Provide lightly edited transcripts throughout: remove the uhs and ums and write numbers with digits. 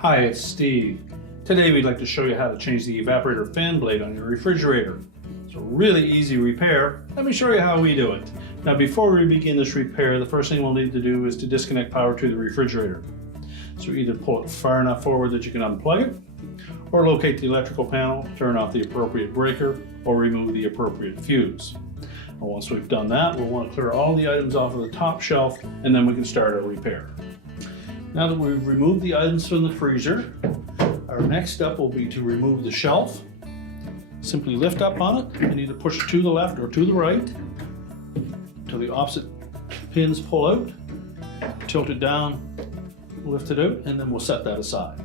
Hi, it's Steve. Today we'd like to show you how to change the evaporator fan blade on your refrigerator. It's a really easy repair. Let me show you how we do it. Now before we begin this repair, the first thing we'll need to do is to disconnect power to the refrigerator. So either pull it far enough forward that you can unplug it, or locate the electrical panel, turn off the appropriate breaker, or remove the appropriate fuse. And once we've done that, we'll want to clear all the items off of the top shelf, and then we can start our repair. Now that we've removed the items from the freezer, our next step will be to remove the shelf. Simply lift up on it and either push it to the left or to the right until the opposite pins pull out. Tilt it down, lift it out, and then we'll set that aside.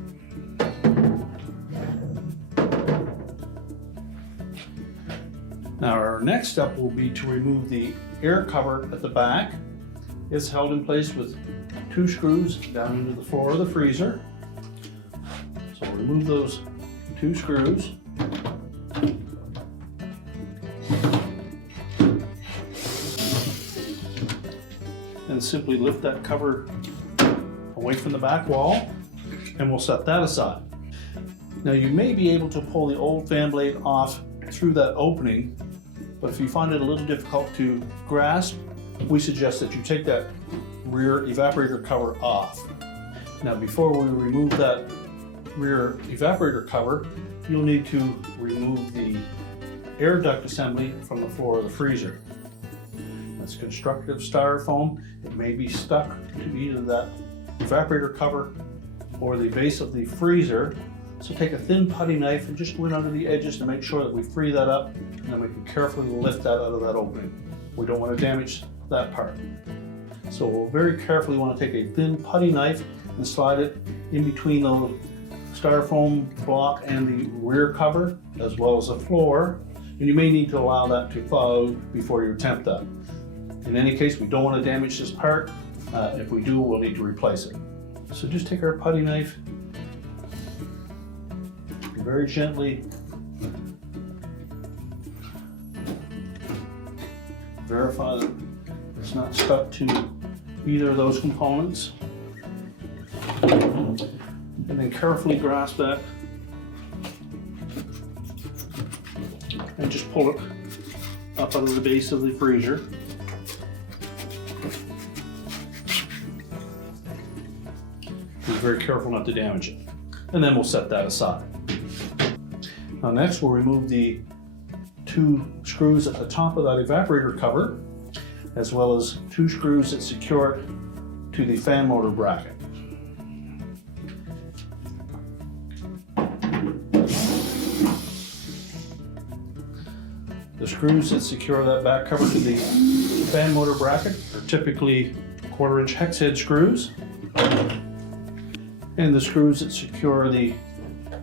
Now our next step will be to remove the air cover at the back. It's held in place with 2 screws down into the floor of the freezer. So remove those 2 screws. And simply lift that cover away from the back wall, and we'll set that aside. Now you may be able to pull the old fan blade off through that opening, but if you find it a little difficult to grasp, we suggest that you take that rear evaporator cover off. Now before we remove that rear evaporator cover, you'll need to remove the air duct assembly from the floor of the freezer. That's constructive styrofoam. It may be stuck to either that evaporator cover or the base of the freezer. So take a thin putty knife and just go in under the edges to make sure that we free that up, and then we can carefully lift that out of that opening. We don't want to damage that part. So we'll very carefully want to take a thin putty knife and slide it in between the styrofoam block and the rear cover, as well as the floor. And you may need to allow that to thaw out before you attempt that. In any case, we don't want to damage this part. If we do, we'll need to replace it. So just take our putty knife, very gently verify that it's not stuck to either of those components, and then carefully grasp that and just pull it up out of the base of the freezer. Be very careful not to damage it, and then we'll set that aside. Now next we'll remove the 2 screws at the top of that evaporator cover, as well as 2 screws that secure it to the fan motor bracket. The screws that secure that back cover to the fan motor bracket are typically 1/4-inch hex head screws, and the screws that secure the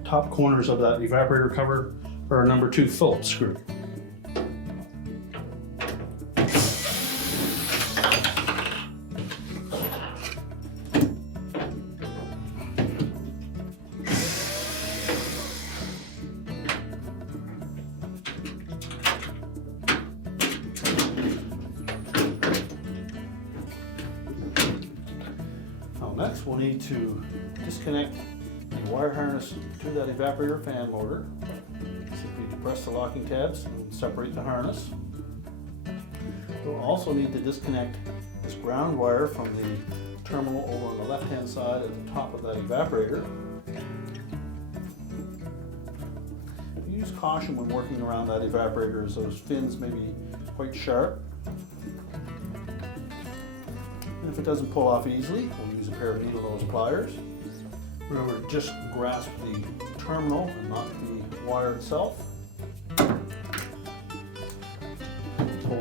top corners of that evaporator cover are a number 2 Phillips screw. Now next we'll need to disconnect the wire harness to that evaporator fan motor. Simply depress the locking tabs and separate the harness. We'll also need to disconnect this ground wire from the terminal over on the left hand side at the top of that evaporator. Use caution when working around that evaporator, as those fins may be quite sharp. And if it doesn't pull off easily, we'll use a pair of needle nose pliers. Remember, just grasp the terminal and not the wire itself. Pull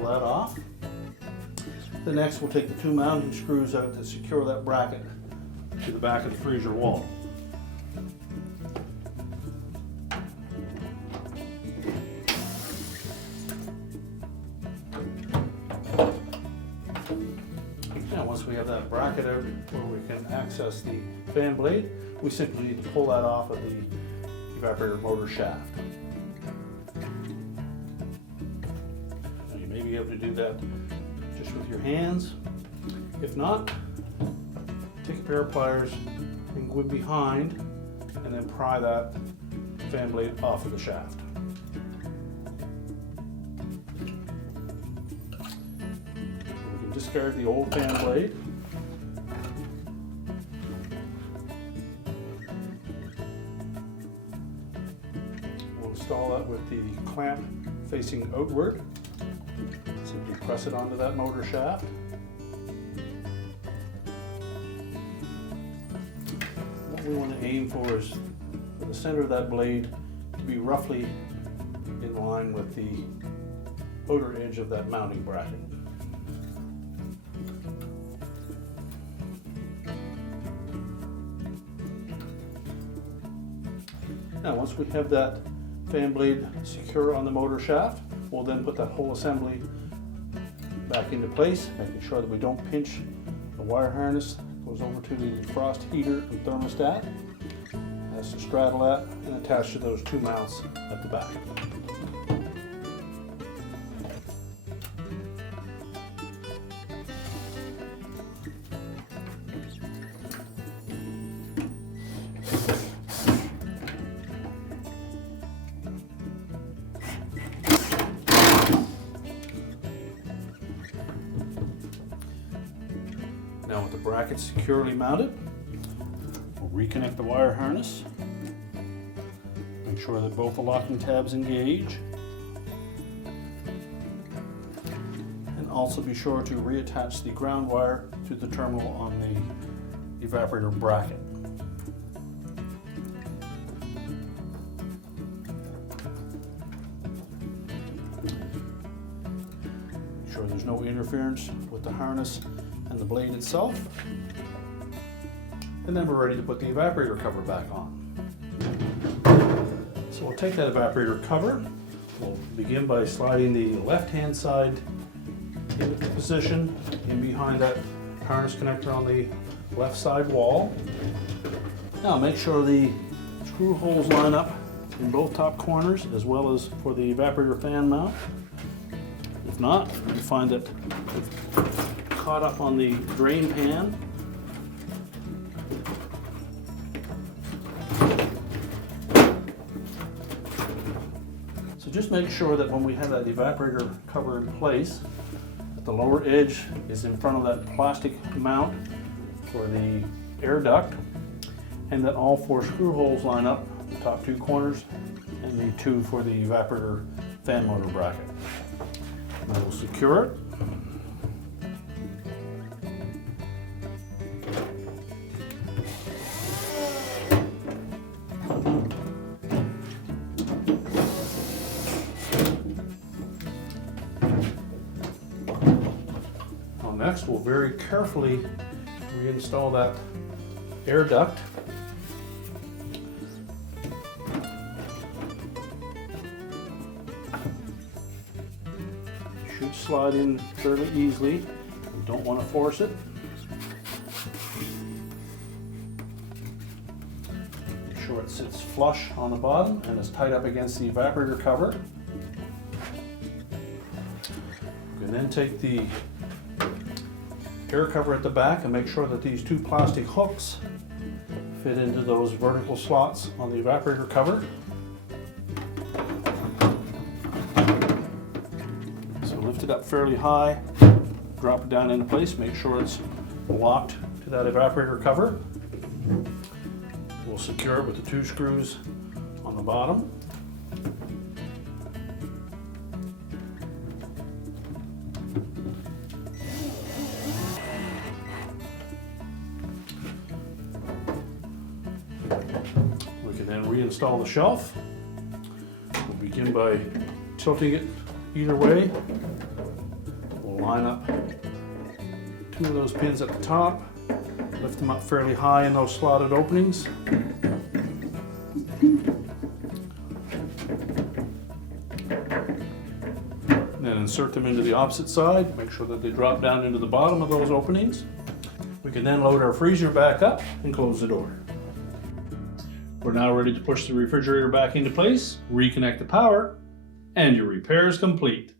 that off. The next, we'll take the 2 mounting screws out to secure that bracket to the back of the freezer wall. Now, once we have that bracket out where we can access the fan blade, we simply need to pull that off of the evaporator motor shaft. Now, you may be able to do that just with your hands. If not, take a pair of pliers and go behind and then pry that fan blade off of the shaft. We can discard the old fan blade. We'll install that with the clamp facing outward. Simply press it onto that motor shaft. What we want to aim for is for the center of that blade to be roughly in line with the outer edge of that mounting bracket. Now once we have that fan blade secure on the motor shaft, we'll then put that whole assembly back into place, making sure that we don't pinch the wire harness. Goes over to the frost heater and thermostat, has to straddle that and attach to those two mounts at the back. Now with the bracket securely mounted, we'll reconnect the wire harness. Make sure that both the locking tabs engage. And also be sure to reattach the ground wire to the terminal on the evaporator bracket. Make sure there's no interference with the harness and the blade itself. And then we're ready to put the evaporator cover back on. So we'll take that evaporator cover. We'll begin by sliding the left-hand side into position in behind that harness connector on the left side wall. Now make sure the screw holes line up in both top corners as well as for the evaporator fan mount. If not, you find that caught up on the drain pan. So just make sure that when we have that evaporator cover in place, that the lower edge is in front of that plastic mount for the air duct, and that all four screw holes line up, the top two corners, and the two for the evaporator fan motor bracket. And we'll secure it. Next, we'll very carefully reinstall that air duct. It should slide in fairly easily. You don't want to force it. Make sure it sits flush on the bottom and is tight up against the evaporator cover. You can then take the air cover at the back and make sure that these two plastic hooks fit into those vertical slots on the evaporator cover. So lift it up fairly high, drop it down into place, make sure it's locked to that evaporator cover. We'll secure it with the two screws on the bottom. We can then reinstall the shelf. We'll begin by tilting it either way. We'll line up two of those pins at the top, lift them up fairly high in those slotted openings. And then insert them into the opposite side, make sure that they drop down into the bottom of those openings. We can then load our freezer back up and close the door. We're now ready to push the refrigerator back into place, reconnect the power, and your repair is complete.